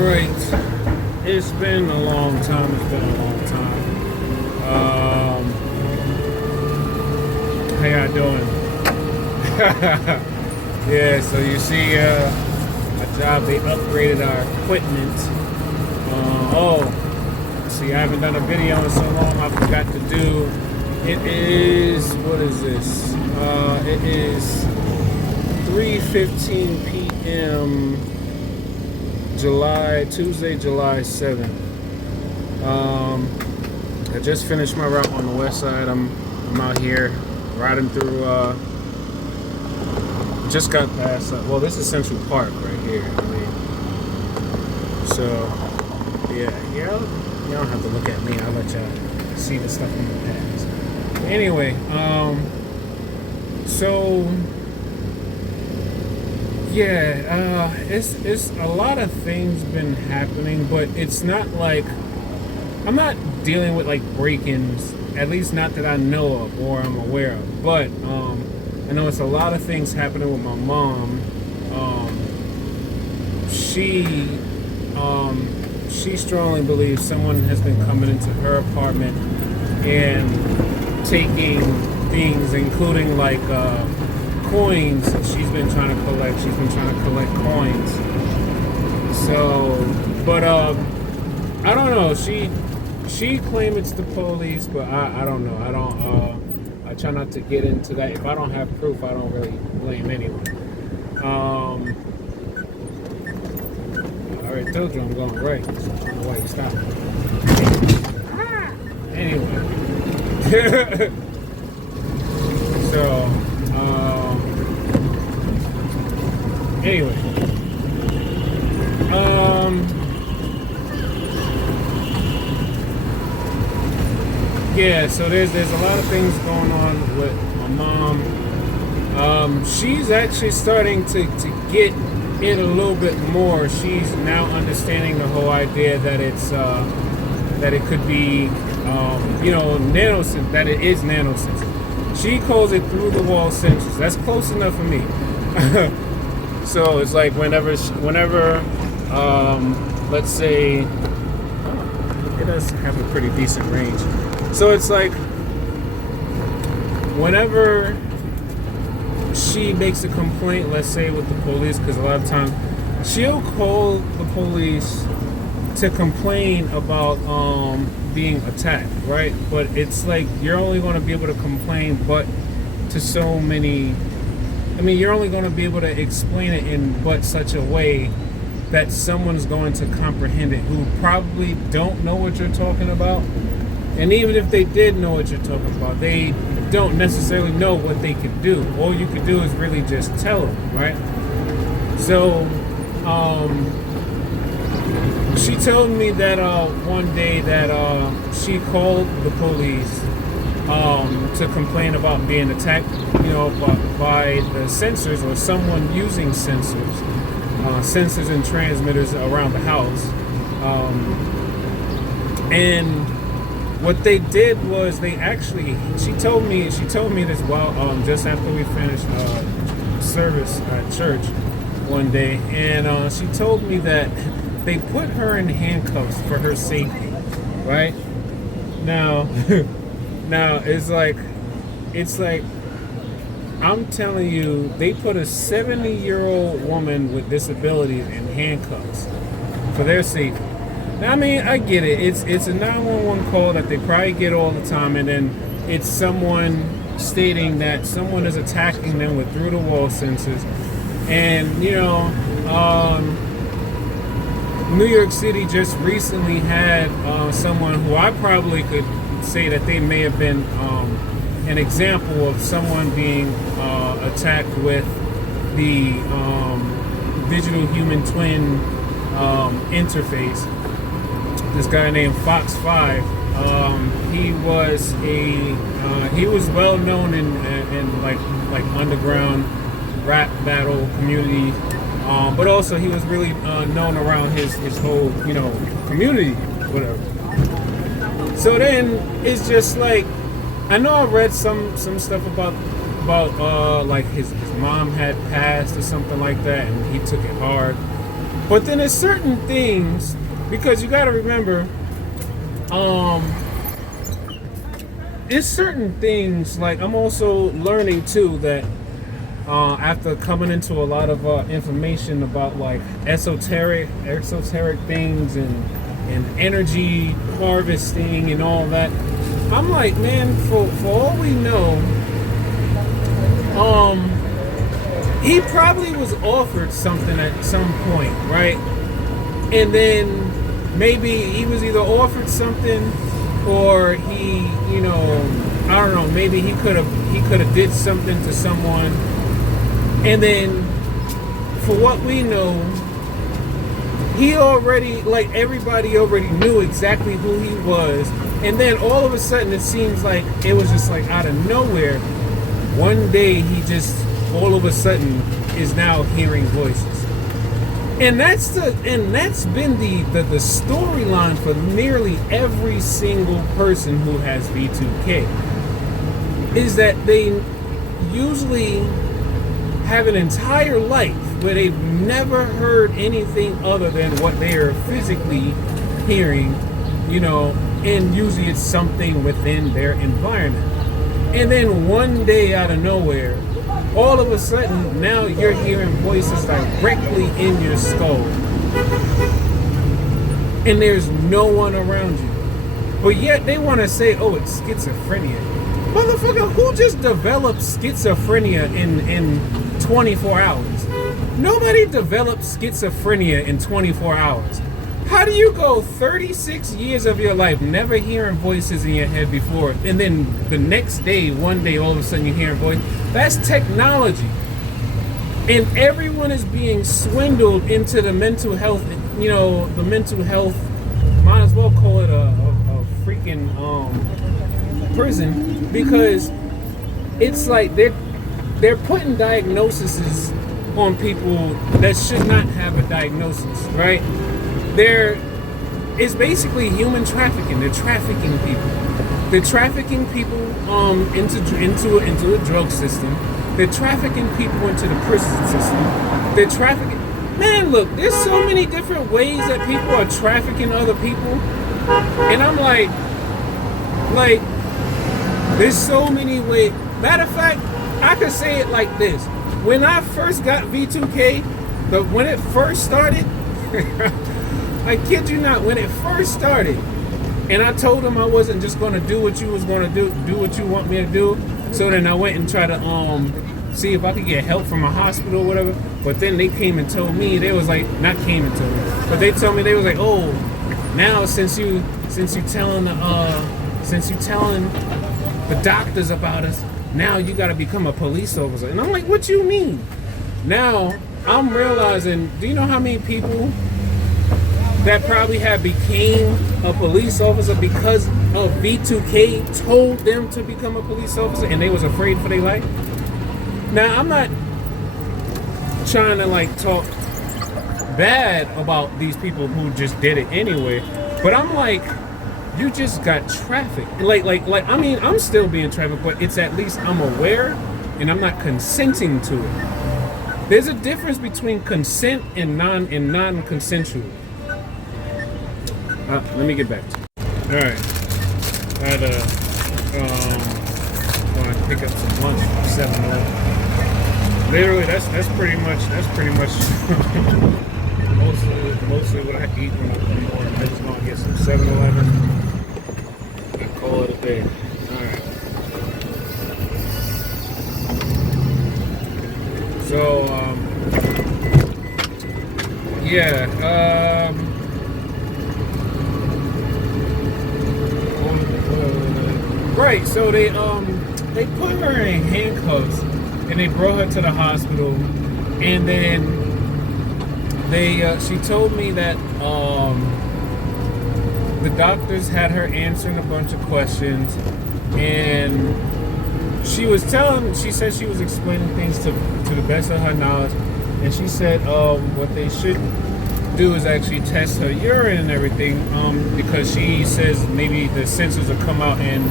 Alright. It's been a long time. How y'all doing? Yeah, so you see, my job, they upgraded our equipment. See, I haven't done a video in so long, I forgot to do. It is, what is this? It is 3:15 p.m. Tuesday, July 7th. I just finished my route on the west side. I'm out here riding through, just got past, well, this is Central Park right here. So, yeah, you don't have to look at me. I'll let y'all see the stuff in the past. Anyway, so yeah, it's a lot of things been happening, but it's not like I'm not dealing with like break-ins, at least not that I know of or I'm aware of. But I know it's a lot of things happening with my mom. She strongly believes someone has been coming into her apartment and taking things, including like coins. She's been trying to collect coins. So, but I don't know. She claims it's the police, but I don't know. I try not to get into that. If I don't have proof, I don't really blame anyone. I already told you I'm going right. So I don't know why you stopped. Anyway. So, anyway. Yeah, so there's a lot of things going on with my mom. She's actually starting to get it a little bit more. She's now understanding the whole idea that it's that it could be that it is nanosensor. She calls it through the wall sensors. That's close enough for me. So it's like whenever let's say it does have a pretty decent range. So it's like whenever she makes a complaint, let's say with the police, because a lot of times she'll call the police to complain about being attacked, right? But it's like you're only going to be able to complain but to so many. I mean, you're only going to be able to explain it in but such a way that someone's going to comprehend it who probably don't know what you're talking about. And even if they did know what you're talking about, they don't necessarily know what they could do. All you could do is really just tell them, right? So, she told me that one day that she called the police to complain about being attacked, by the sensors or someone using sensors and transmitters around the house. And what they did was she told me this while just after we finished service at church one day, and she told me that they put her in handcuffs for her safety, right? Now it's like I'm telling you, they put a 70-year-old woman with disabilities in handcuffs for their safety. Now, I mean, I get it. It's a 911 call that they probably get all the time, and then it's someone stating that someone is attacking them with through-the-wall sensors. And, New York City just recently had someone who I probably could say that they may have been an example of someone being attacked with the digital human twin interface. This guy named Fox 5. He was well known in like underground rap battle community, but also he was really known around his whole community, whatever. So then it's just like I know I read some stuff about like his mom had passed or something like that, and he took it hard. But then there's certain things, because you got to remember, it's certain things, like I'm also learning too that after coming into a lot of information about like esoteric things and energy harvesting and all that, I'm like, man, for all we know, he probably was offered something at some point, right? And then maybe he was either offered something, or he, I don't know, maybe he could have did something to someone, and then for what we know, he already, like, everybody already knew exactly who he was, and then all of a sudden it seems like it was just like out of nowhere. One day he just all of a sudden is now hearing voices. And that's been the storyline for nearly every single person who has V2K, is that they usually have an entire life where they've never heard anything other than what they are physically hearing, and usually it's something within their environment. And then one day out of nowhere, all of a sudden, now you're hearing voices directly in your skull. And there's no one around you. But yet they want to say, oh, it's schizophrenia. Motherfucker, who just developed schizophrenia in 24 hours? Nobody develops schizophrenia in 24 hours. How do you go 36 years of your life never hearing voices in your head before, and then the next day, one day, all of a sudden you hear a voice? That's technology. And everyone is being swindled into the mental health, the mental health, might as well call it a freaking prison, because it's like they're putting diagnoses on people that should not have a diagnosis, right? It's basically human trafficking. They're trafficking people. They're trafficking people into a drug system. They're trafficking people into the prison system. They're trafficking. Man, look, there's so many different ways that people are trafficking other people, and I'm like, there's so many ways. Matter of fact, I could say it like this: when I first got V2K, when it first started. I kid you not, when it first started, and I told them I wasn't just going to do what you was going to do what you want me to do, so then I went and tried to see if I could get help from a hospital or whatever. But then they came and told me, they was like, not came and told me, but they told me, they was like, oh, now since you telling the doctors about us, now you got to become a police officer. And I'm like, what you mean? Now I'm realizing, do you know how many people that probably have became a police officer because of V2K told them to become a police officer, and they was afraid for their life? Now, I'm not trying to talk bad about these people who just did it anyway, but I'm like, you just got trafficked. I mean, I'm still being trafficked, but it's at least I'm aware and I'm not consenting to it. There's a difference between consent and non-consensual. Let me get back to it. All right. I had to pick up some lunch from 7-Eleven. Literally, that's pretty much mostly what I eat when I'm in the morning. I just want to get some 7-Eleven and call it a day. All right. So right, so they put her in handcuffs and they brought her to the hospital, and then she told me that the doctors had her answering a bunch of questions, and she said she was explaining things to the best of her knowledge, and she said what they should do is actually test her urine and everything, because she says maybe the sensors will come out in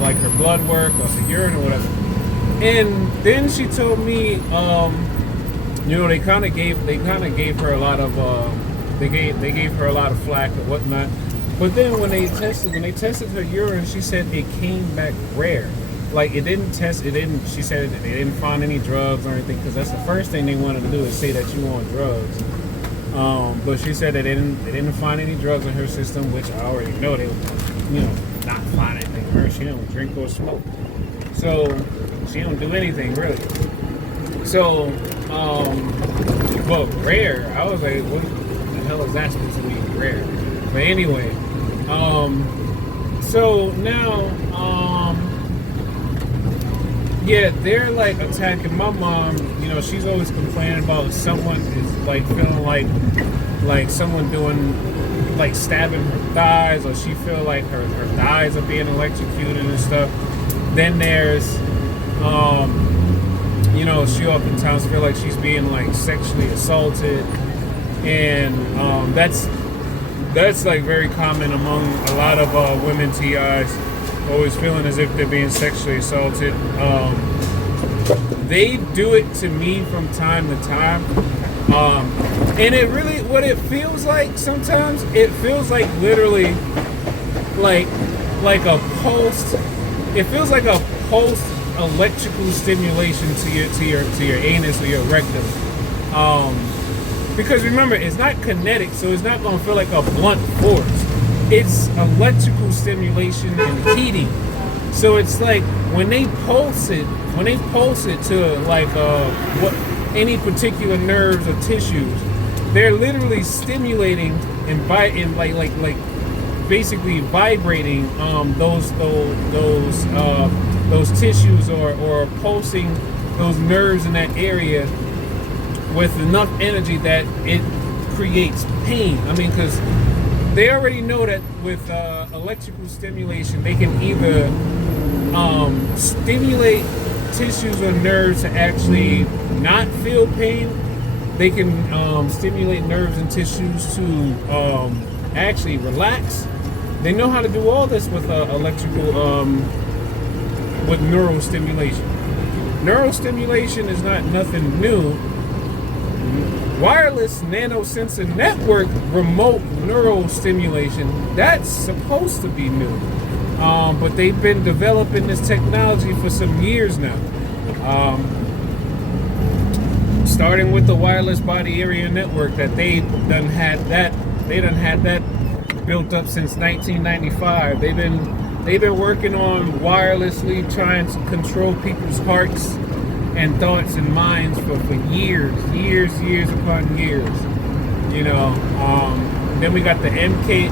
like her blood work or her urine or whatever. And then she told me you know, they kind of gave her a lot of they gave her a lot of flack and whatnot. But then when they tested her urine, she said it came back rare. Like it didn't test. It didn't. She said they didn't find any drugs or anything, because that's the first thing they wanted to do is say that you on drugs. But she said that they didn't find any drugs in her system, which I already know they, you know, not find anything in her. She don't drink or smoke, so she don't do anything really. So, but rare, I was like, what the hell is that supposed to be rare? But anyway, so now, yeah, they're like attacking my mom. You know, she's always complaining about someone is like feeling like someone doing, like stabbing her thighs, or she feel like her thighs are being electrocuted and stuff. Then there's, you know, she oftentimes feel like she's being like sexually assaulted, and that's like very common among a lot of women TIs. Always feeling as if they're being sexually assaulted. They do it to me from time to time, and it really, what it feels like sometimes, it feels like literally like a pulse. It feels like a pulse electrical stimulation to your anus or your rectum. Because remember, it's not kinetic, so it's not going to feel like a blunt force. It's electrical stimulation and heating. So it's like when they pulse it to like what any particular nerves or tissues, they're literally stimulating and like basically vibrating those tissues, or pulsing those nerves in that area with enough energy that it creates pain. I mean, because they already know that with electrical stimulation, they can either stimulate tissues or nerves to actually not feel pain. They can stimulate nerves and tissues to actually relax. They know how to do all this with electrical, with neural stimulation. Neural stimulation is not nothing new. Wireless nanosensor network remote neural stimulation, that's supposed to be new. But they've been developing this technology for some years now. Starting with the wireless body area network that they done had that built up since 1995. They've been working on wirelessly trying to control people's hearts and thoughts and minds for years upon years. You know, then we got the MK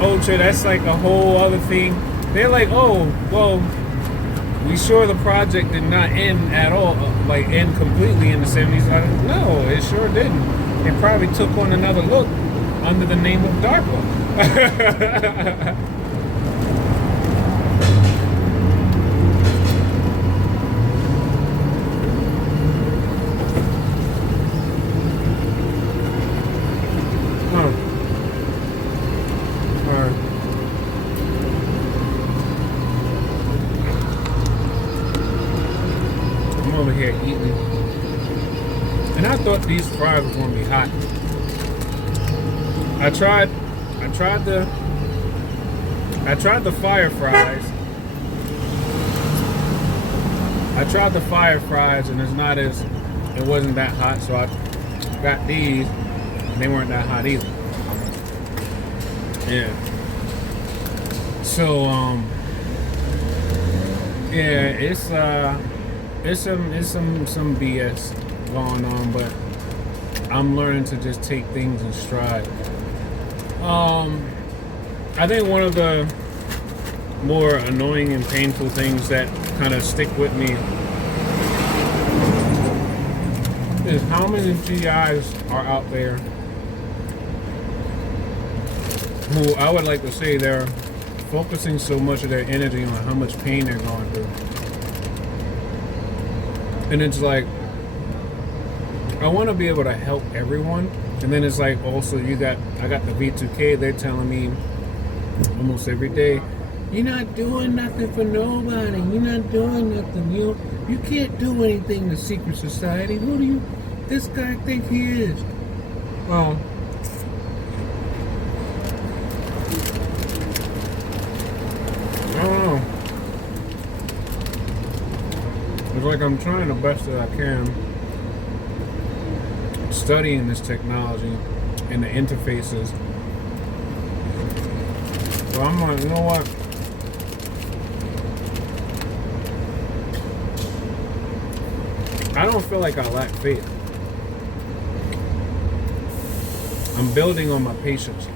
Ultra. That's like a whole other thing. They're like, oh, well, we sure the project did not end at all, like end completely in the 70s. No, it sure didn't. It probably took on another look under the name of DARPA. Over here eating, and I thought these fries were gonna be hot. I tried the fire fries. And it wasn't that hot, so I got these, and they weren't that hot either. Yeah. So yeah, it's some BS going on, but I'm learning to just take things in stride. I think one of the more annoying and painful things that kind of stick with me is how many GIs are out there who I would like to say they're focusing so much of their energy on how much pain they're going through. And it's like, I want to be able to help everyone. And then it's like, also I got the V2K, they're telling me almost every day, you're not doing nothing for nobody. You're not doing nothing. You can't do anything to secret society. Who this guy think he is? Well, I don't know. It's like I'm trying the best that I can, studying this technology and the interfaces. So I'm like, you know what? I don't feel like I lack faith. I'm building on my patience.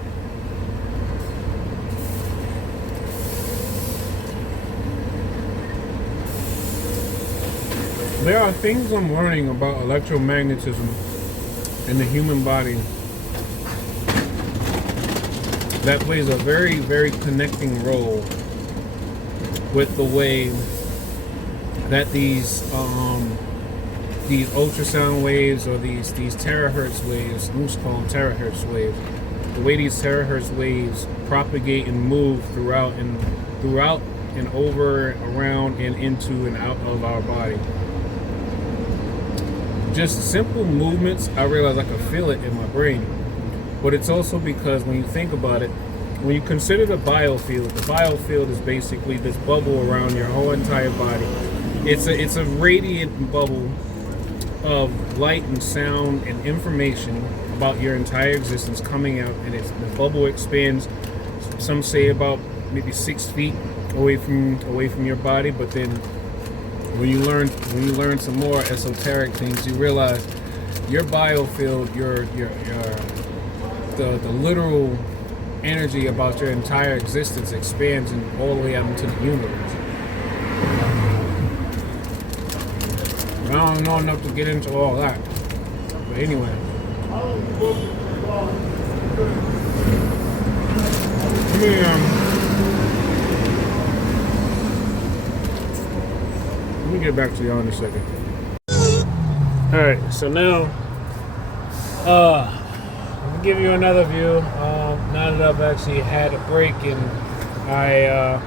There are things I'm learning about electromagnetism in the human body that plays a very, very connecting role with the way that these ultrasound waves, or these terahertz waves, I'm just calling them terahertz waves, the way these terahertz waves propagate and move throughout and over, around, and into and out of our body. Just simple movements, I realize I can feel it in my brain. But it's also because when you think about it, when you consider the biofield is basically this bubble around your whole entire body. It's a radiant bubble of light and sound and information about your entire existence coming out, and the bubble expands. Some say about maybe 6 feet away from your body, but then when you learn some more esoteric things, you realize your biofield, the literal energy about your entire existence expands and all the way out into the universe. I don't know enough to get into all that, but anyway. Let me get back to y'all in a second. Alright, so now I'll give you another view. Now that I've actually had a break, and I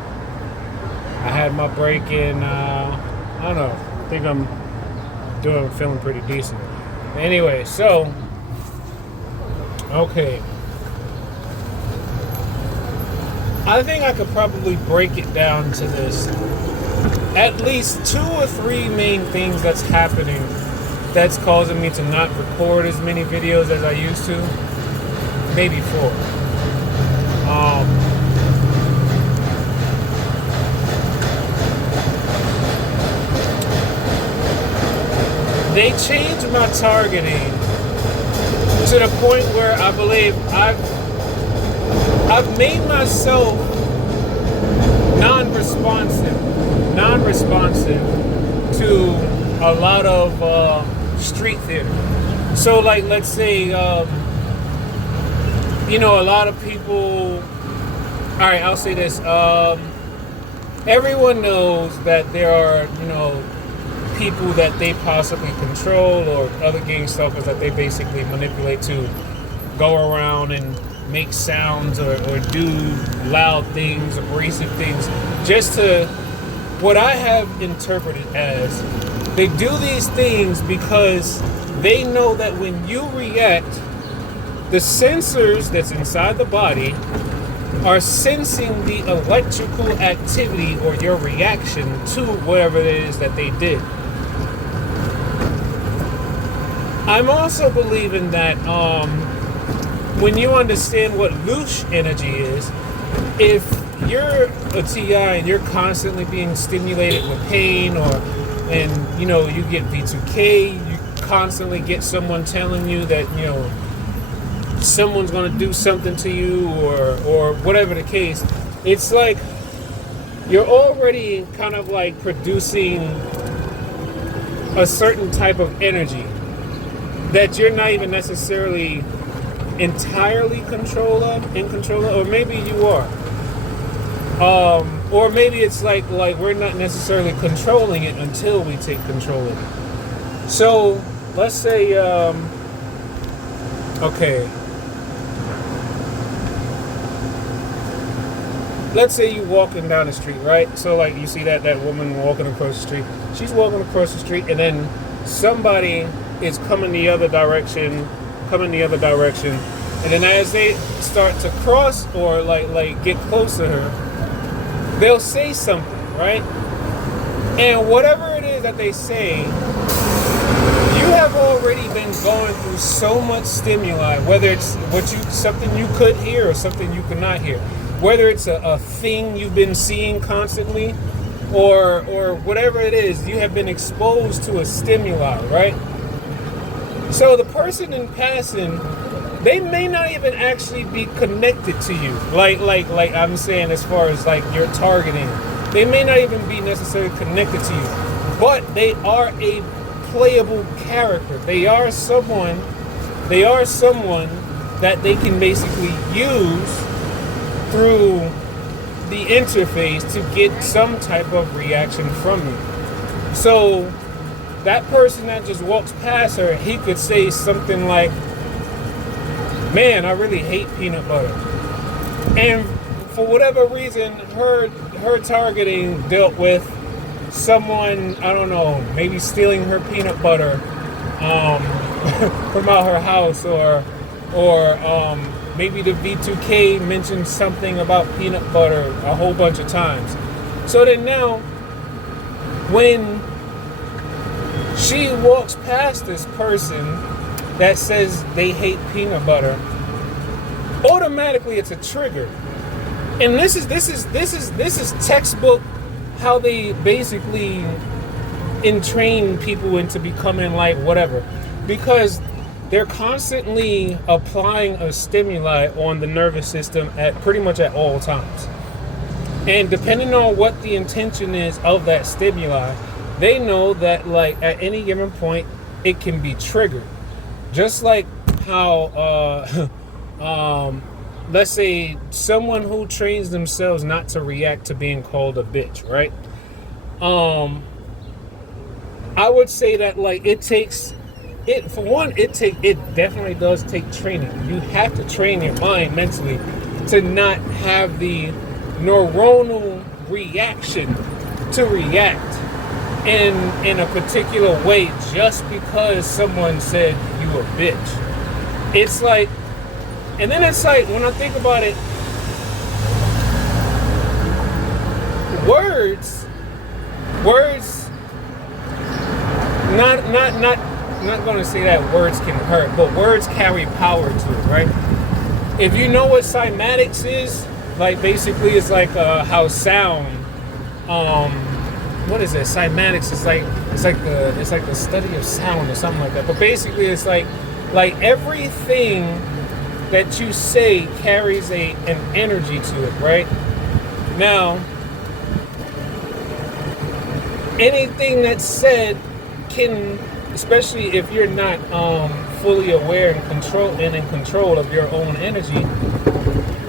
had my break in, I don't know, I think I'm feeling pretty decent. Anyway, so, okay. I think I could probably break it down to this. At least 2 or 3 main things that's happening that's causing me to not record as many videos as I used to. Maybe 4. They changed my targeting to the point where I believe I've made myself non-responsive to a lot of street theater. So, like, let's say, a lot of people. All right, I'll say this. Everyone knows that there are, people that they possibly control, or other gang stalkers that they basically manipulate to go around and make sounds or do loud things, abrasive things, just to, what I have interpreted as, they do these things because they know that when you react, the sensors that's inside the body are sensing the electrical activity or your reaction to whatever it is that they did. I'm also believing that when you understand what loose energy is, if you're a TI and you're constantly being stimulated with pain, and you get V2K, you constantly get someone telling you that someone's going to do something to you, or whatever the case, it's like you're already kind of like producing a certain type of energy that you're not even necessarily entirely in control of, or maybe you are. Or maybe it's like we're not necessarily controlling it until we take control of it. So let's say, okay. Let's say you're walking down the street, right? So like you see that woman walking across the street. She's walking across the street, and then somebody is coming the other direction, and then as they start to cross or like get close to her, they'll say something, right? And whatever it is that they say, you have already been going through so much stimuli, whether it's something you could hear or something you could not hear, whether it's a thing you've been seeing constantly, or whatever it is, you have been exposed to a stimuli, right? So the person in passing, they may not even actually be connected to you, like I'm saying, as far as like your targeting, they may not even be necessarily connected to you, but they are a playable character. They are someone that they can basically use through the interface to get some type of reaction from you. So that person that just walks past her, he could say something like, man, I really hate peanut butter. And for whatever reason, her targeting dealt with someone, I don't know, maybe stealing her peanut butter from out her house, or maybe the V2K mentioned something about peanut butter a whole bunch of times. So then now, when she walks past this person that says they hate peanut butter, automatically it's a trigger. And this is textbook how they basically entrain people into becoming like whatever, because they're constantly applying a stimuli on the nervous system at pretty much at all times. And depending on what the intention is of that stimuli, they know that like at any given point it can be triggered. Just like how let's say someone who trains themselves not to react to being called a bitch, right? I would say that like it definitely does take training. You have to train your mind mentally to not have the neuronal reaction to react in a particular way just because someone said you a bitch. It's like, and then it's like, when I think about it, words, not going to say that words can hurt, but words carry power to it, right? If you know what cymatics is, like basically it's like how sound, what is it? Cymatics is like the study of sound or something like that. But basically it's like everything that you say carries an energy to it, right? Now, anything that's said can, especially if you're not fully aware and in control of your own energy,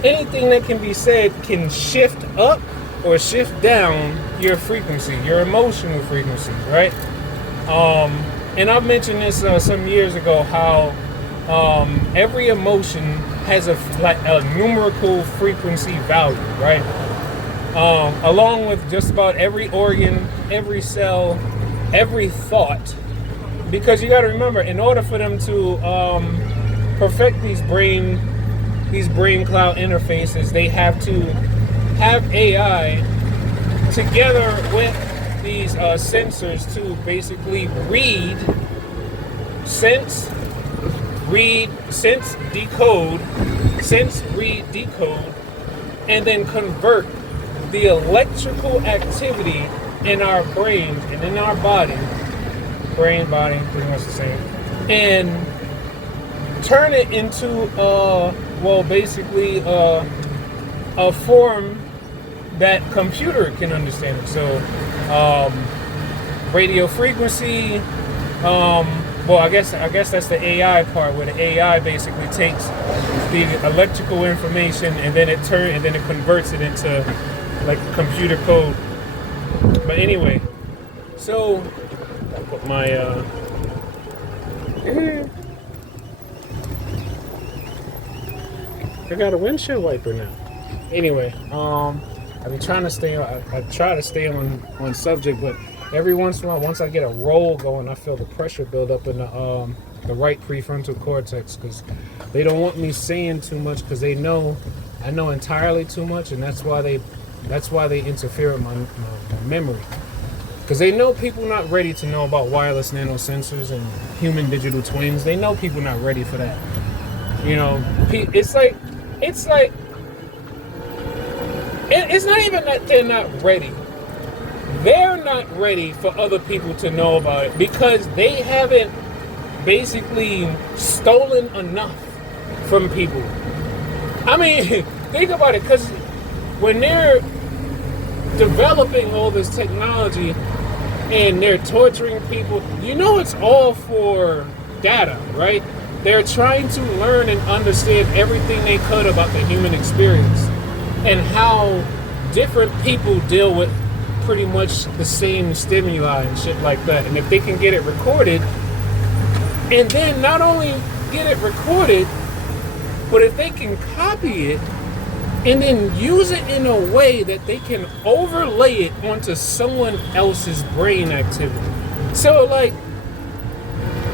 anything that can be said can shift up or shift down your frequency, your emotional frequency, right? And I've mentioned this some years ago, how every emotion has a numerical frequency value, right? Along with just about every organ, every cell, every thought. Because you got to remember, in order for them to perfect these brain cloud interfaces, they have to have AI together with these sensors to basically read, sense, decode, and then convert the electrical activity in our brains and in our body, brain, body, pretty much the same, and turn it into basically a form that computer can understand it. So radio frequency, I guess that's the AI part, where the AI basically takes the electrical information and then it converts it into like computer code. But anyway, so I put my I got a windshield wiper now. Anyway, I try to stay on subject, but every once in a while, once I get a roll going, I feel the pressure build up in the right prefrontal cortex, because they don't want me saying too much, because they know I know entirely too much, and that's why they interfere with my memory. Because they know people not ready to know about wireless nanosensors and human digital twins. They know people not ready for that. You know, it's not even that they're not ready. They're not ready for other people to know about it because they haven't basically stolen enough from people. I mean, think about it, because when they're developing all this technology and they're torturing people, you know it's all for data, right? They're trying to learn and understand everything they could about the human experience and how different people deal with pretty much the same stimuli and shit like that. And if they can get it recorded, and then not only get it recorded, but if they can copy it and then use it in a way that they can overlay it onto someone else's brain activity. So, like,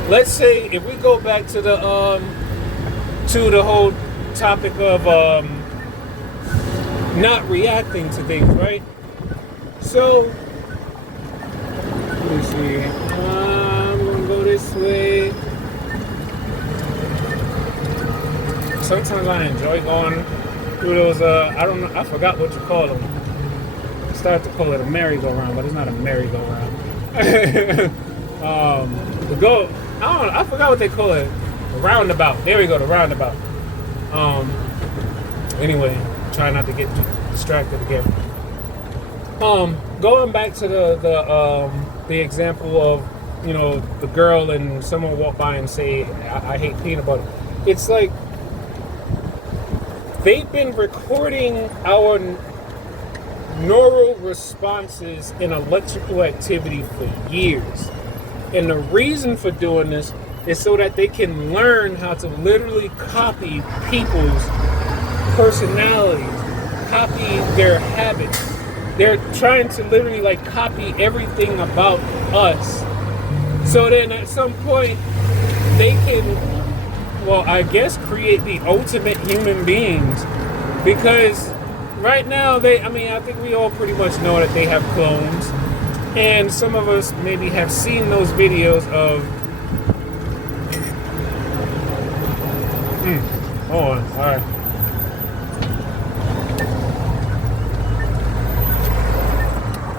let's say if we go back to the whole topic of not reacting to things, right? So, let me see. I'm gonna go this way. Sometimes I enjoy going through those. I don't know. I forgot what you call them. I started to call it a merry-go-round, but it's not a merry-go-round. The go. I don't know. I forgot what they call it. The roundabout. There we go. The roundabout. Anyway, try not to get distracted again. Going back to the example of, you know, the girl and someone walk by and say, I hate peanut butter. It's like they've been recording our neural responses in electrical activity for years. And the reason for doing this is so that they can learn how to literally copy people's personalities, copy their habits. They're trying to literally like copy everything about us. So then at some point they can, well, I guess create the ultimate human beings. Because right now I think we all pretty much know that they have clones. And some of us maybe have seen those videos of hold on, alright.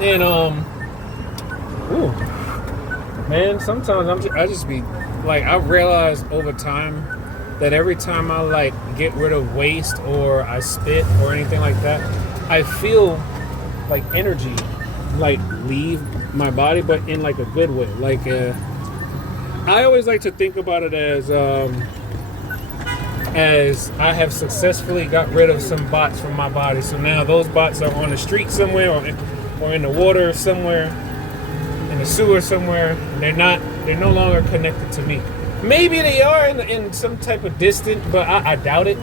And man, sometimes I just be like, I realize over time that every time I like get rid of waste or I spit or anything like that, I feel like energy like leave my body, but in like a good way. Like I always like to think about it as I have successfully got rid of some bots from my body. So now those bots are on the street somewhere or in the water somewhere, in the sewer somewhere. They're no longer connected to me. Maybe they are in some type of distant, but I doubt it.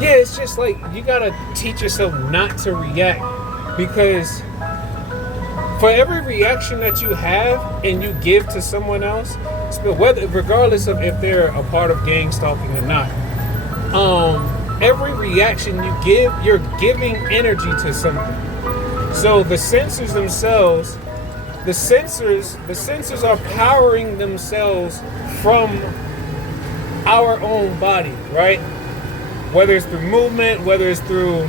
Yeah, it's just like you gotta teach yourself not to react, because for every reaction that you have and you give to someone else, regardless of if they're a part of gang stalking or not, every reaction you give, you're giving energy to something. So the sensors themselves, the sensors are powering themselves from our own body, right? Whether it's through movement, whether it's through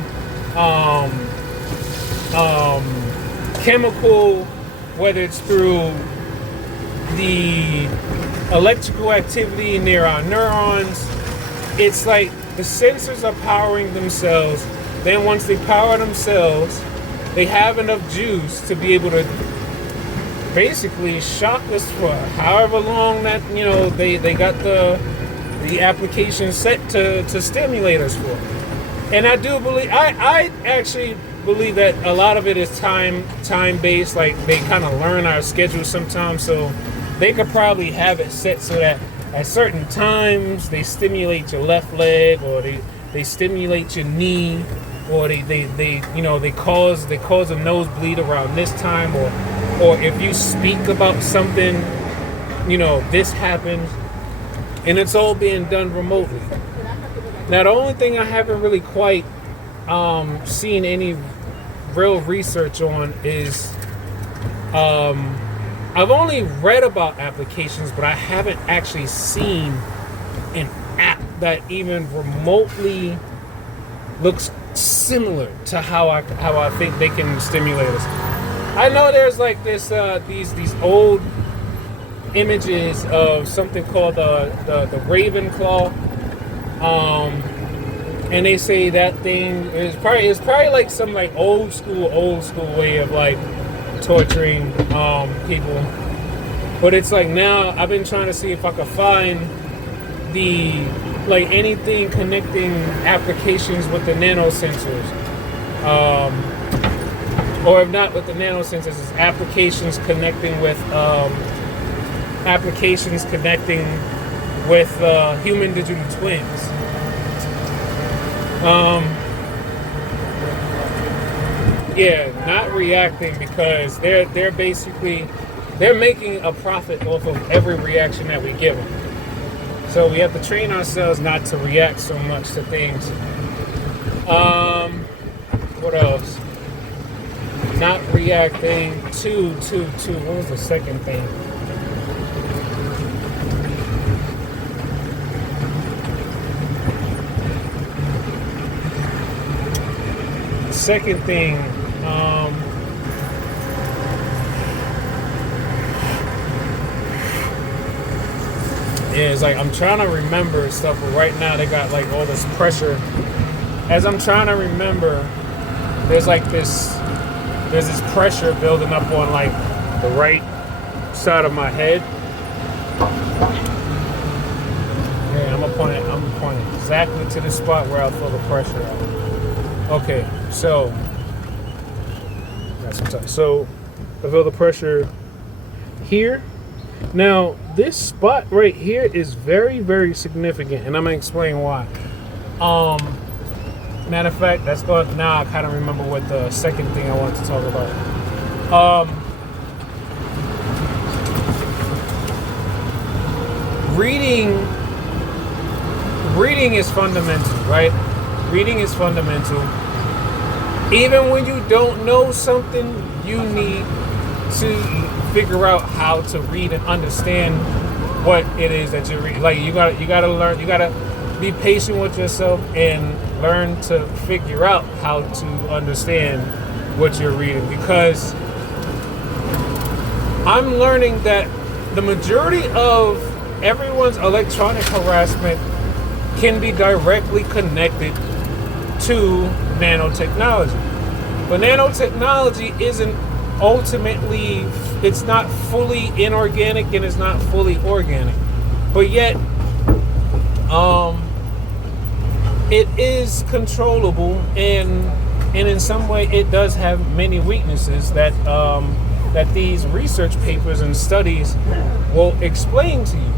chemical, whether it's through the electrical activity near our neurons. It's like the sensors are powering themselves. Then once they power themselves, they have enough juice to be able to basically shock us for however long that, you know, they got the application set to stimulate us for. And I do believe, I actually believe that a lot of it is time based. Like they kind of learn our schedule sometimes, so they could probably have it set so that at certain times they stimulate your left leg or they stimulate your knee, or they cause a nosebleed around this time, or if you speak about something, this happens, and it's all being done remotely. Now, the only thing I haven't really quite seen any real research on is I've only read about applications, but I haven't actually seen an app that even remotely looks similar to how I think they can stimulate us. I know there's like this these old images of something called the Raven Claw, and they say that thing is probably like some like old school way of like torturing people. But it's like now I've been trying to see if I could find anything connecting applications with the nanosensors, or if not with the nanosensors, it's applications connecting with human digital twins. Not reacting, because they're basically making a profit off of every reaction that we give them. So we have to train ourselves not to react so much to things. What else? Not reacting to what was the second thing? Second thing, is like I'm trying to remember stuff, but right now they got like all this pressure. As I'm trying to remember, there's this pressure building up on like the right side of my head. Yeah, I'm pointing exactly to the spot where I feel the pressure at. Okay, so that's what's up. So I feel the pressure here. Now, this spot right here is very, very significant, and I'm gonna explain why. Matter of fact, now I kind of remember what the second thing I wanted to talk about. Reading is fundamental, right? Reading is fundamental. Even when you don't know something, you need to figure out how to read and understand what it is that you're reading. Like you gotta learn. You gotta be patient with yourself and learn to figure out how to understand what you're reading. Because I'm learning that the majority of everyone's electronic harassment can be directly connected to nanotechnology. But nanotechnology isn't ultimately, it's not fully inorganic and it's not fully organic. But yet, it is controllable, and in some way it does have many weaknesses that these research papers and studies will explain to you.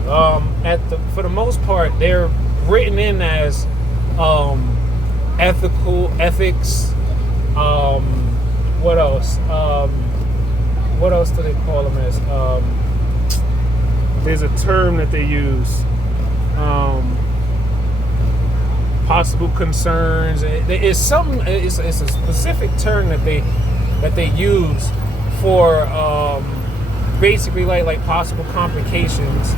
For the most part, they're written in as ethics. What else? What else do they call them as? There's a term that they use. Possible concerns. It's a specific term that they use for basically like possible complications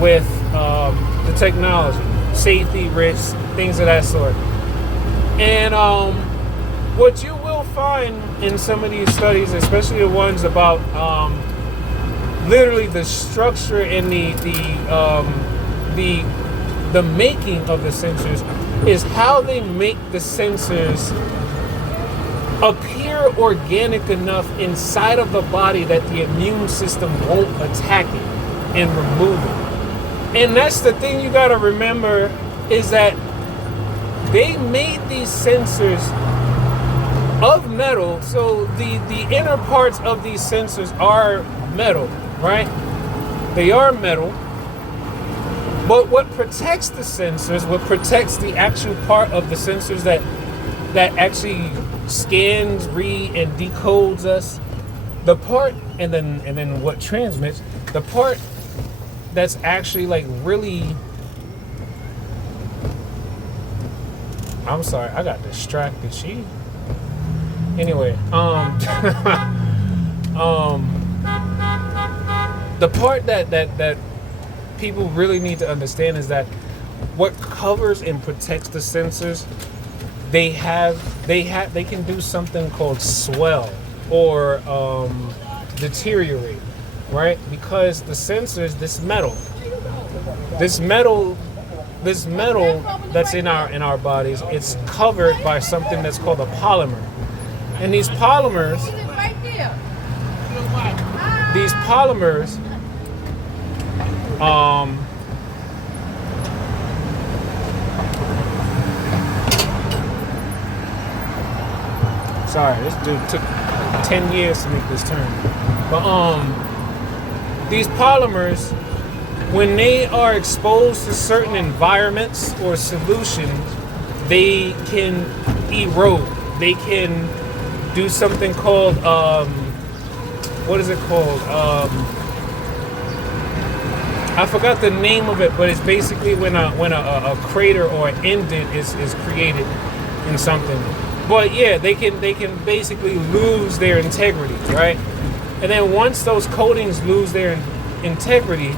with the technology, safety risks, things of that sort. And what you will find in some of these studies, especially the ones about literally the structure and the making of the sensors, is how they make the sensors appear organic enough inside of the body that the immune system won't attack it and remove it. And that's the thing you got to remember, is that they made these sensors of metal. So the inner parts of these sensors are metal, right? They are metal. But what protects the sensors, what protects the actual part of the sensors that that actually scans, read, and decodes us. The part, and then what transmits, the part that's actually like really, I'm sorry, I got distracted. Anyway, the part that people really need to understand is that what covers and protects the sensors, they can do something called swell or deteriorate, right? Because the sensors, this metal that's in our bodies, it's covered by something that's called a polymer. And these polymers sorry, this dude took 10 years to make this turn. But these polymers, when they are exposed to certain environments or solutions, they can erode. They can do something called what is it called? I forgot the name of it, but it's basically when a crater or an indent is created in something. But yeah, they can basically lose their integrity, right? And then once those coatings lose their integrity,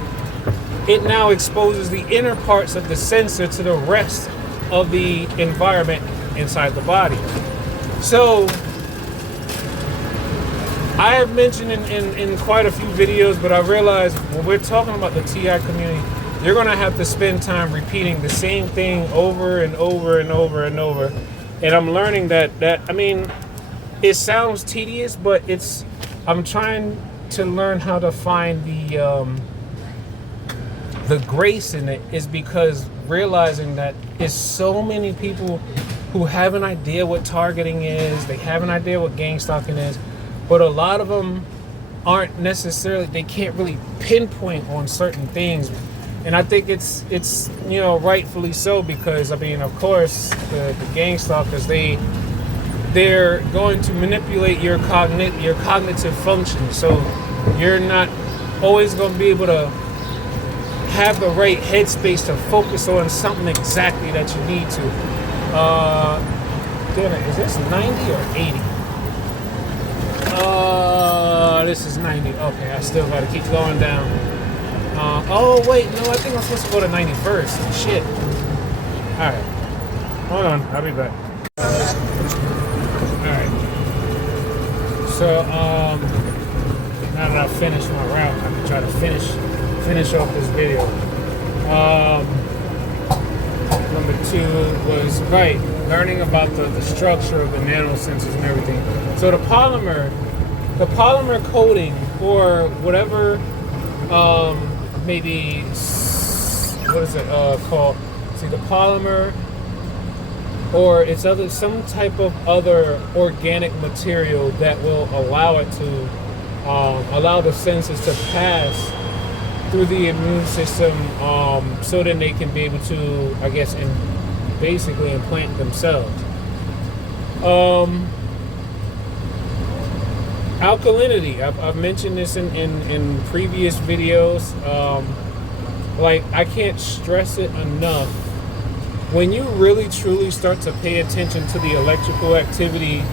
it now exposes the inner parts of the sensor to the rest of the environment inside the body. So I have mentioned in quite a few videos, but I realized when we're talking about the TI community, you're going to have to spend time repeating the same thing over and over and over and over. And I'm learning that I mean, it sounds tedious, but I'm trying to learn how to find the grace in it, is because realizing that it's so many people who have an idea what targeting is, they have an idea what gang stalking is, but a lot of them aren't necessarily, they can't really pinpoint on certain things. And I think it's rightfully so, because I mean, of course, the gang stalkers, they're going to manipulate your cognitive function. So you're not always going to be able to have the right headspace to focus on something exactly that you need to. Damn it, is this 90 or 80? This is 90. Okay, I still got to keep going down. Oh wait, no, I think I'm supposed to go to 91st. Shit. All right, hold on, I'll be back. All right. So now that I've finished my route, I can try to finish off this video. Number 2 was learning about the structure of the nanosensors and everything. So the polymer coating, or whatever, maybe, what is it called? See, the polymer, or it's some type of other organic material that will allow it to allow the sensors to pass through the immune system, so then they can be able to, I guess, basically implant themselves. Alkalinity. I've mentioned this in previous videos. I can't stress it enough. When you really truly start to pay attention to the electrical activity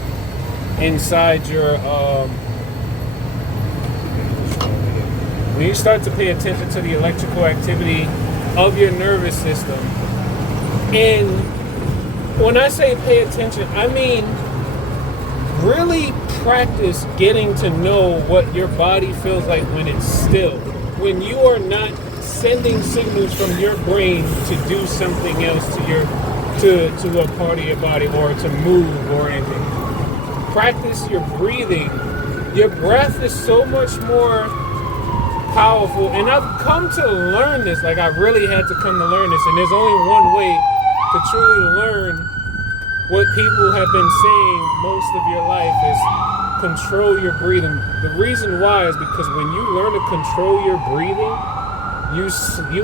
inside your when you start to pay attention to the electrical activity of your nervous system, and when I say pay attention, I mean really practice getting to know what your body feels like when it's still. When you are not sending signals from your brain to do something else to a part of your body, or to move or anything. Practice your breathing. Your breath is so much more powerful, and I've come to learn this. I really had to come to learn this, and there's only one way to truly learn what people have been saying most of your life is control your breathing. The reason why is because when you learn to control your breathing, you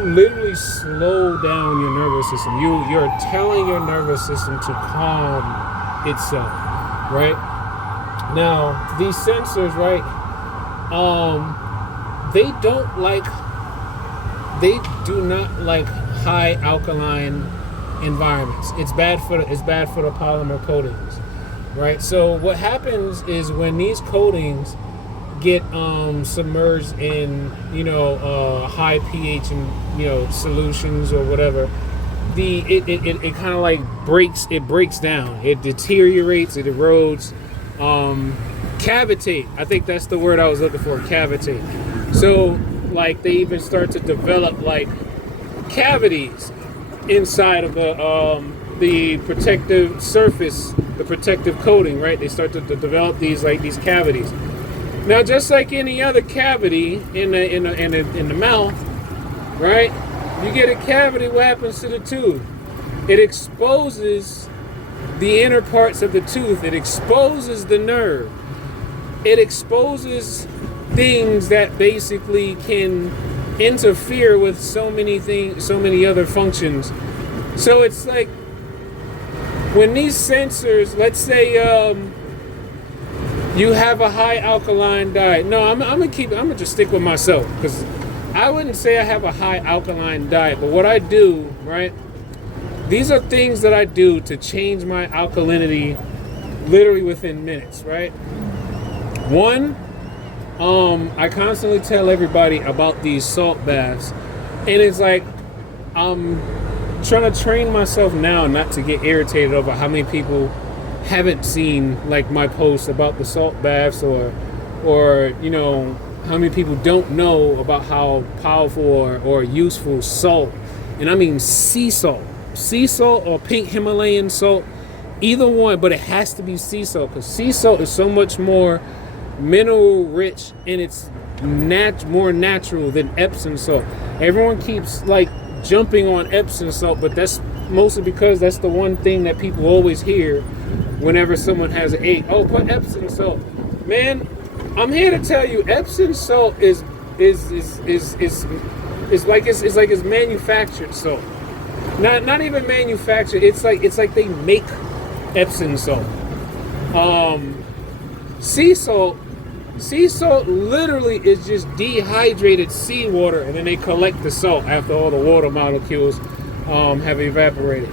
literally slow down your nervous system. You're telling your nervous system to calm itself, right? Now, these sensors, right, they do not like high alkaline environments. It's bad for the polymer coatings, right? So what happens is when these coatings get submerged in high pH and solutions or whatever, it kind of like breaks down, it deteriorates, it erodes, cavitate. I think that's the word I was looking for, cavitate. So like they even start to develop like cavities inside of the protective surface, the protective coating, right? They start to develop these cavities. Now, just like any other cavity in the mouth, right? You get a cavity, what happens to the tooth? It exposes the inner parts of the tooth. It exposes the nerve. It exposes things that basically can interfere with so many other functions. So it's like when these sensors, let's say you have a high alkaline diet. No, I'm gonna just stick with myself, because I wouldn't say I have a high alkaline diet, but what I do, right? These are things that I do to change my alkalinity literally within minutes, right? One, I constantly tell everybody about these salt baths, and it's like I'm trying to train myself now not to get irritated over how many people haven't seen like my posts about the salt baths, or how many people don't know about how powerful or useful salt, and I mean sea salt or pink Himalayan salt, either one, but it has to be sea salt, because sea salt is so much more mineral rich and it's more natural than Epsom salt. Everyone keeps like jumping on Epsom salt, but that's mostly because that's the one thing that people always hear whenever someone has an ache. Oh, put Epsom salt. Man, I'm here to tell you, Epsom salt is manufactured salt. Not even manufactured. It's like they make Epsom salt. Sea salt literally is just dehydrated seawater, and then they collect the salt after all the water molecules have evaporated.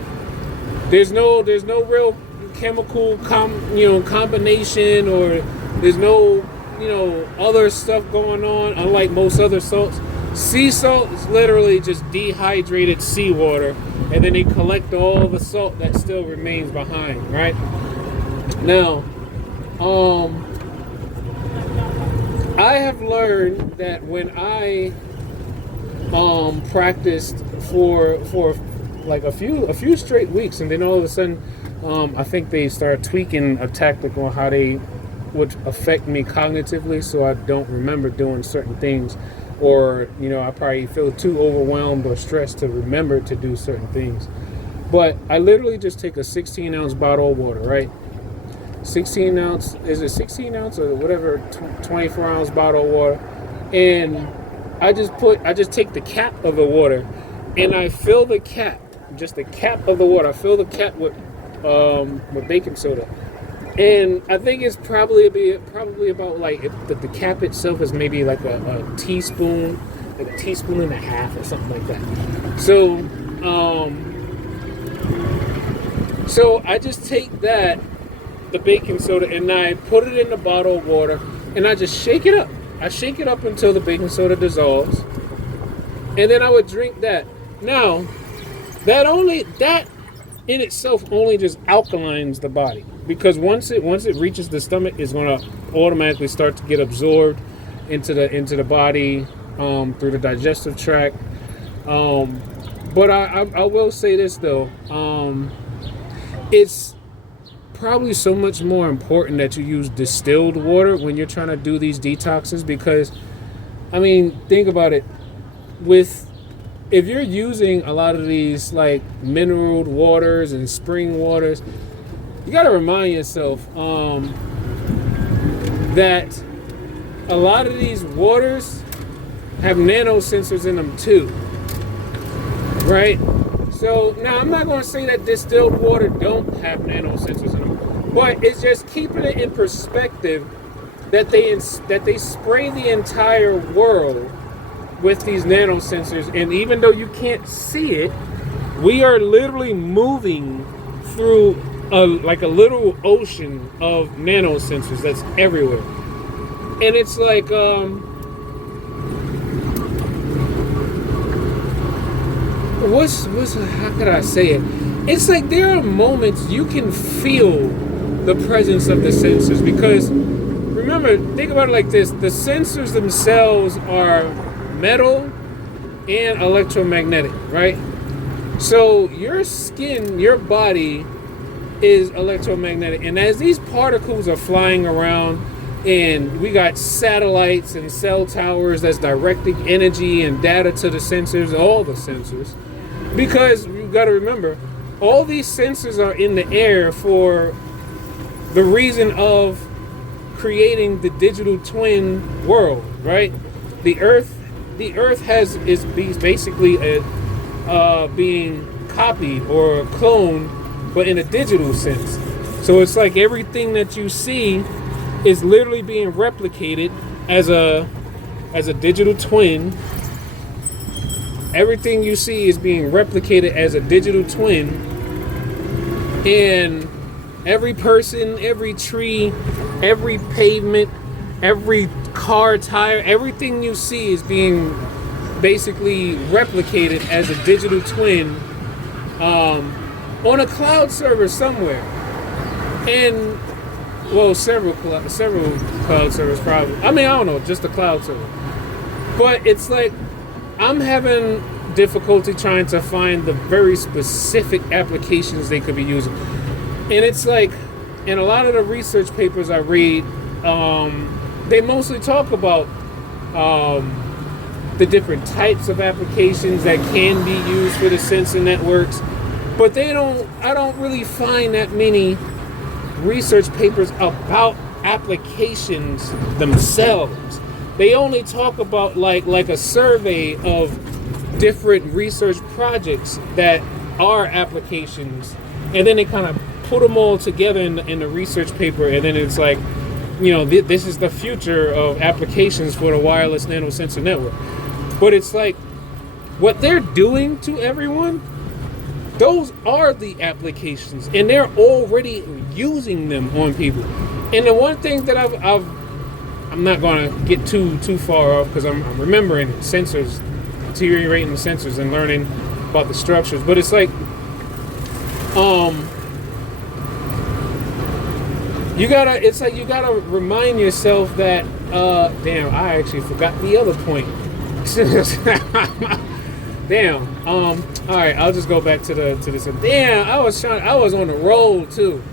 There's no real chemical combination, or there's no other stuff going on, unlike most other salts. Sea salt is literally just dehydrated seawater, and then they collect all the salt that still remains behind, right? Now, I have learned that when I practiced for like a few straight weeks, and then all of a sudden I think they started tweaking a tactic on how they would affect me cognitively, so I don't remember doing certain things, or I probably feel too overwhelmed or stressed to remember to do certain things. But I literally just take a 16-ounce bottle of water, right? 16 ounce, is it 16 ounce or whatever, 24-ounce bottle of water, and I just take the cap of the water and I fill the cap, just the cap of the water. I fill the cap with baking soda, and I think it's probably about like the cap itself is maybe like a teaspoon, like a teaspoon and a half or something like that. So I just take that, the baking soda, and I put it in the bottle of water, and I just shake it up. I shake it up until the baking soda dissolves, and then I would drink that. Now, that in itself only just alkalines the body, because once it reaches the stomach, it's going to automatically start to get absorbed into the body through the digestive tract. But I will say this though, it's probably so much more important that you use distilled water when you're trying to do these detoxes, because I mean, think about it. If you're using a lot of these like mineral waters and spring waters, you got to remind yourself that a lot of these waters have nanosensors in them too, right? So now I'm not going to say that distilled water don't have nanosensors in them. But it's just keeping it in perspective that they spray the entire world with these nanosensors, and even though you can't see it, we are literally moving through like a little ocean of nanosensors that's everywhere. And it's like how could I say it? It's like there are moments you can feel the presence of the sensors, because remember, think about it like this: the sensors themselves are metal and electromagnetic, right? So your skin, your body is electromagnetic, and as these particles are flying around, and we got satellites and cell towers that's directing energy and data to the sensors, all the sensors, because you got to remember, all these sensors are in the air for the reason of creating the digital twin world, right? The Earth is basically being copied or cloned, but in a digital sense. So it's like everything that you see is literally being replicated as a digital twin. Everything you see is being replicated as a digital twin, and every person, every tree, every pavement, every car tire, everything you see is being basically replicated as a digital twin on a cloud server somewhere. And well, several cloud servers probably. I mean, I don't know, just a cloud server. But it's like I'm having difficulty trying to find the very specific applications they could be using. And it's like, in a lot of the research papers I read, they mostly talk about the different types of applications that can be used for the sensor networks, but I don't really find that many research papers about applications themselves. They only talk about like a survey of different research projects that are applications, and then they kind of put them all together in the research paper, and then it's like, you know, this is the future of applications for the wireless nanosensor network. But it's like, what they're doing to everyone, those are the applications, and they're already using them on people. And the one thing that I'm not going to get too far off, because I'm remembering sensors, deteriorating the sensors and learning about the structures. But it's like, you gotta remind yourself that damn, I actually forgot the other point. Damn. All right, I'll just go back to this. Damn, I was on a roll too.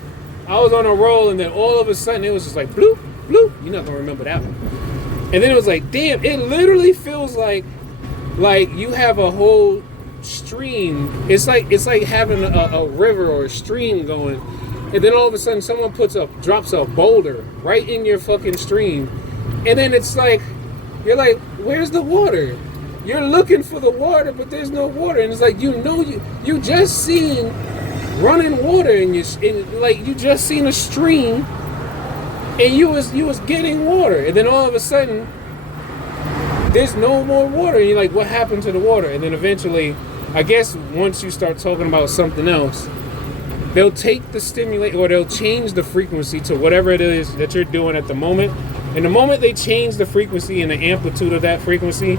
I was on a roll, and then all of a sudden it was just like bloop, bloop. You're not gonna remember that one. And then it was like, damn, it literally feels like you have a whole stream. It's like having a river or a stream going. And then all of a sudden someone drops a boulder right in your fucking stream. And then it's like, you're like, where's the water? You're looking for the water, but there's no water. And it's like, you just seen running water in you just seen a stream, and you was getting water. And then all of a sudden there's no more water. And you're like, what happened to the water? And then eventually, I guess once you start talking about something else, they'll take the stimulate, or they'll change the frequency to whatever it is that you're doing at the moment. And the moment they change the frequency and the amplitude of that frequency,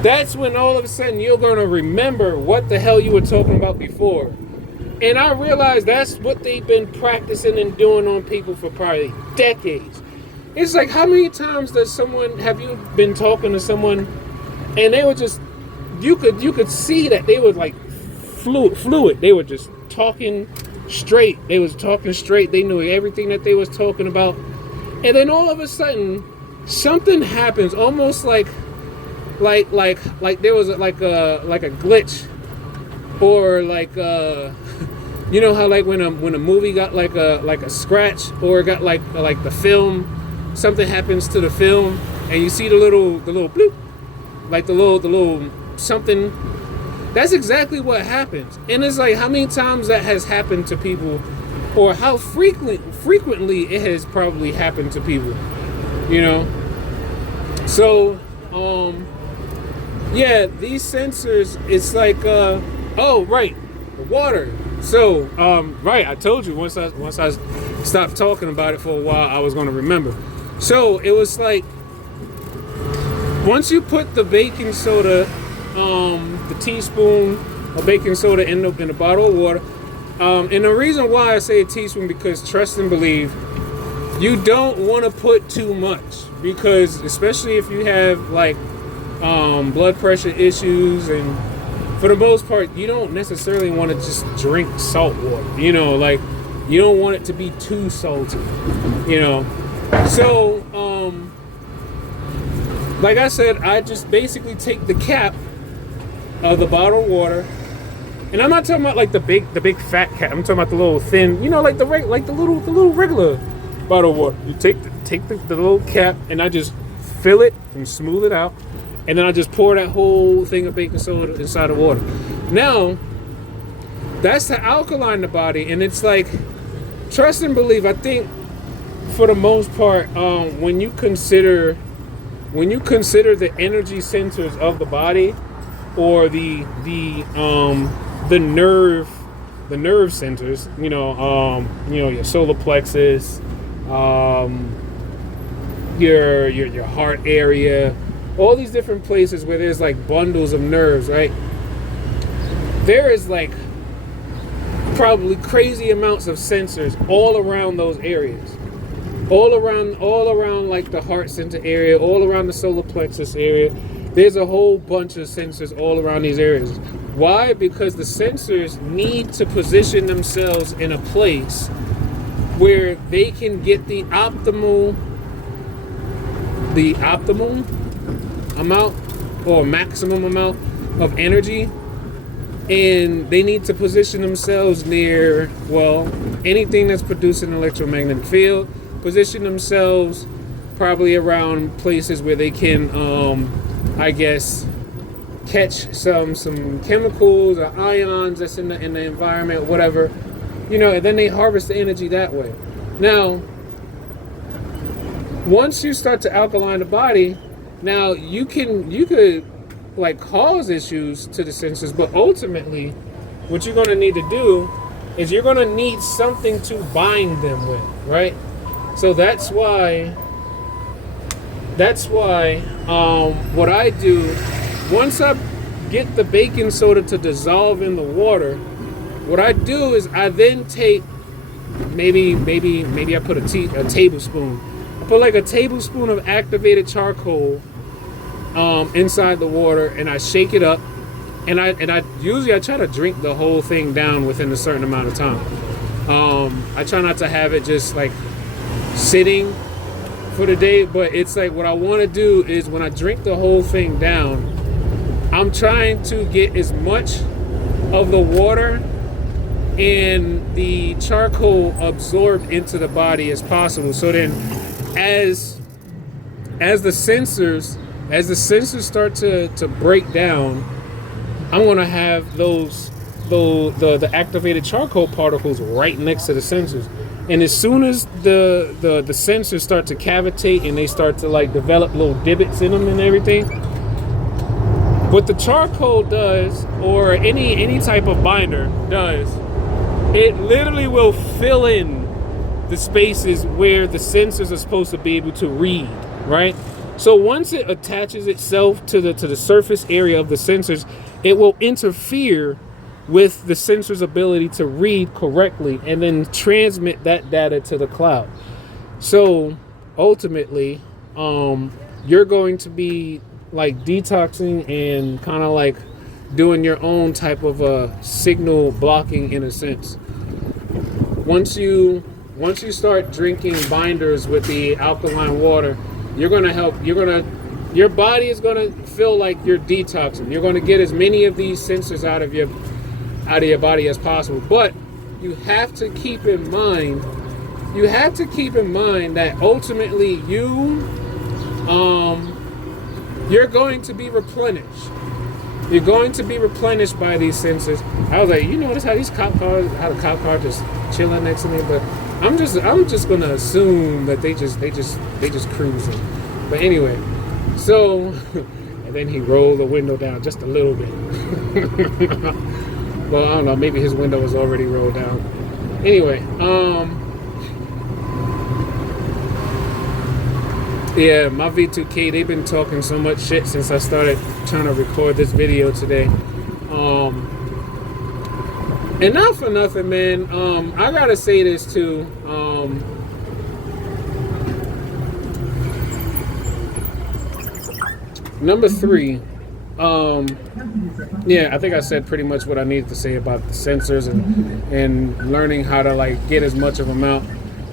that's when all of a sudden you're going to remember what the hell you were talking about before. And I realized that's what they've been practicing and doing on people for probably decades. It's like, how many times have you been talking to someone, and they were just, you could see that they were like fluid. They were just talking straight. They was talking straight. They knew everything that they was talking about. And then all of a sudden, something happens, almost like there was like a glitch, or like you know how like when a movie got like a scratch, or got like the film, something happens to the film, and you see the little bloop, like the little something. That's exactly what happens. And it's like, how many times that has happened to people or how frequently it has probably happened to people, you know. So yeah, these sensors, it's like oh right, the water. So right, I told you once I stopped talking about it for a while, I was going to remember. So it was like, once you put the baking soda, the teaspoon of baking soda in the bottle of water, and the reason why I say a teaspoon, because trust and believe, you don't want to put too much, because especially if you have like blood pressure issues, and for the most part, you don't necessarily want to just drink salt water. You know, like, you don't want it to be too salty. You know, so like I said, I just basically take the cap of the bottled water, and I'm not talking about like the big fat cap. I'm talking about the little thin, you know, like the little regular bottled water. You take the little cap, and I just fill it and smooth it out, and then I just pour that whole thing of baking soda inside the water. Now, that's to alkaline the body, and it's like, trust and believe, I think for the most part, when you consider the energy centers of the body, or the nerve centers, you know, your solar plexus, your heart area, all these different places where there's like bundles of nerves, right? There is like probably crazy amounts of sensors all around those areas. All around like the heart center area, all around the solar plexus area. There's a whole bunch of sensors all around these areas. Why? Because the sensors need to position themselves in a place where they can get the optimal amount or maximum amount of energy, and they need to position themselves near, well, anything that's producing an electromagnetic field. Position themselves probably around places where they can, I guess, catch some chemicals or ions that's in the environment, whatever, you know, and then they harvest the energy that way. Now, once you start to alkaline the body, now you could like cause issues to the senses, but ultimately, what you're going to need to do is you're going to need something to bind them with, right? So that's why what I do, once I get the baking soda to dissolve in the water, what I do is I then take maybe I put a tablespoon. I put like a tablespoon of activated charcoal inside the water, and I shake it up, and I usually try to drink the whole thing down within a certain amount of time. I try not to have it just like sitting for the day, but it's like, what I want to do is when I drink the whole thing down, I'm trying to get as much of the water and the charcoal absorbed into the body as possible. So then as the sensors start to break down, I'm going to have the activated charcoal particles right next to the sensors. And as soon as the sensors start to cavitate and they start to like develop little divots in them and everything, what the charcoal does, or any type of binder does, it literally will fill in the spaces where the sensors are supposed to be able to read, right? So once it attaches itself to the surface area of the sensors, it will interfere with the sensor's ability to read correctly and then transmit that data to the cloud. So ultimately, you're going to be like detoxing and kind of like doing your own type of signal blocking in a sense. Once you start drinking binders with the alkaline water, your body is gonna feel like you're detoxing. You're gonna get as many of these sensors out of your body as possible. But you have to keep in mind that ultimately you're going to be replenished. You're going to be replenished by these sensors. I was like, you notice how the cop car just chilling next to me, but I'm just gonna assume that they just cruising. But anyway, so and then he rolled the window down just a little bit. Well, I don't know, maybe his window was already rolled down. Anyway, yeah, my V2K, they've been talking so much shit since I started trying to record this video today. And not for nothing, man. I gotta say this too. Number 3. Yeah, I think I said pretty much what I needed to say about the sensors and learning how to like get as much of them out.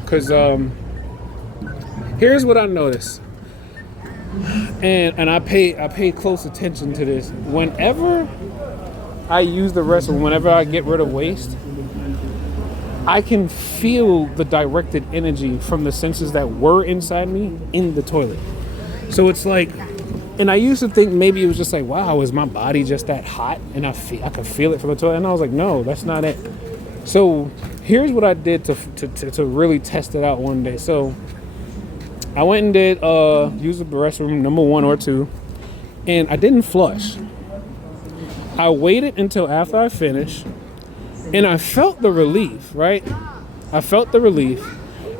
Cause here's what I noticed, and I pay close attention to this. Whenever I use the restroom, whenever I get rid of waste, I can feel the directed energy from the sensors that were inside me in the toilet. So it's like, and I used to think maybe it was just like, wow, is my body just that hot? And I could feel it from the toilet. And I was like, no, that's not it. So here's what I did to really test it out one day. So I went and did use the restroom, number 1 or 2, and I didn't flush. I waited until after I finished, and I felt the relief, right? I felt the relief,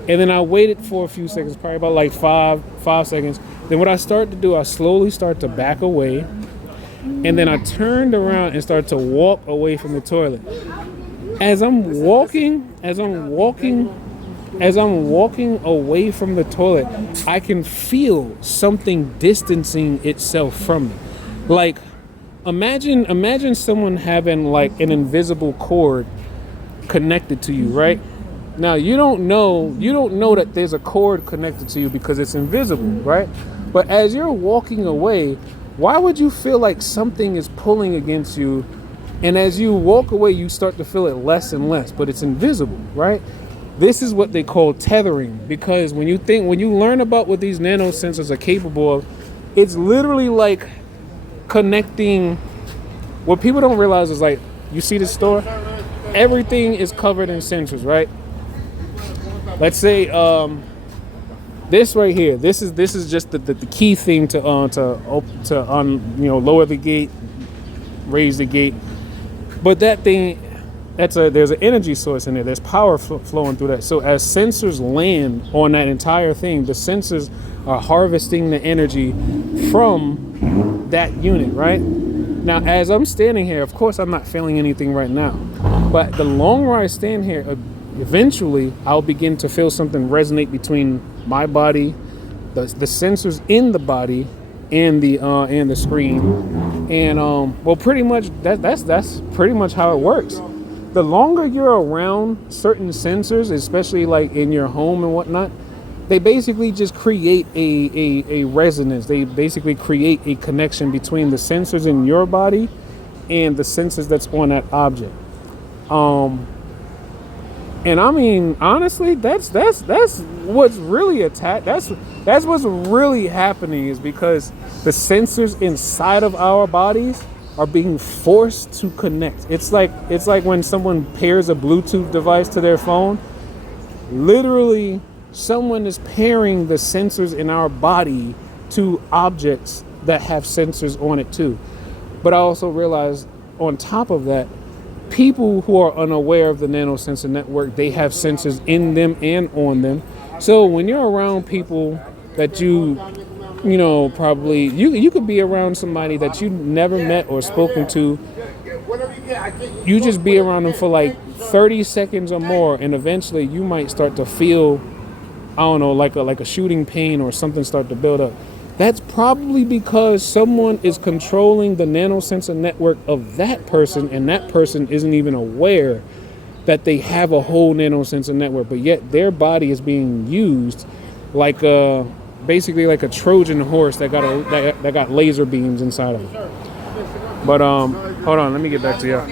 and then I waited for a few seconds, probably about like five seconds. Then what I started to do, I slowly start to back away, and then I turned around and started to walk away from the toilet. As I'm walking away from the toilet, I can feel something distancing itself from me. Like, imagine someone having like an invisible cord connected to you, right? Now you don't know that there's a cord connected to you because it's invisible, right? But as you're walking away, why would you feel like something is pulling against you? And as you walk away, you start to feel it less and less, but it's invisible, right? This is what they call tethering, because when you learn about what these nanosensors are capable of, it's literally like connecting. What people don't realize is, like, you see the store, everything is covered in sensors, right? Let's say this right here, this is just the key thing to lower the gate, raise the gate. But that thing, there's an energy source in there. There's power flowing through that. So as sensors land on that entire thing, the sensors are harvesting the energy from that unit, right? Now, as I'm standing here, of course, I'm not feeling anything right now. But the longer I stand here, eventually, I'll begin to feel something resonate between my body, the sensors in the body, and the screen. And well, pretty much that's pretty much how it works. The longer you're around certain sensors, especially like in your home and whatnot, they basically just create a resonance. They basically create a connection between the sensors in your body and the sensors that's on that object. And I mean, honestly, that's what's really attached. That's what's really happening, is because the sensors inside of our bodies are being forced to connect. It's like when someone pairs a Bluetooth device to their phone. Literally, someone is pairing the sensors in our body to objects that have sensors on it too. But I also realized, on top of that, people who are unaware of the nanosensor network, they have sensors in them and on them. So when you're around people that you probably you could be around somebody that you never met or spoken to, you just be around them for like 30 seconds or more, and eventually you might start to feel, I don't know, like a shooting pain or something start to build up. That's probably because someone is controlling the nanosensor network of that person, and that person isn't even aware that they have a whole nanosensor network, but yet their body is being used like basically like a Trojan horse that got laser beams inside of it. But hold on, let me get back to y'all.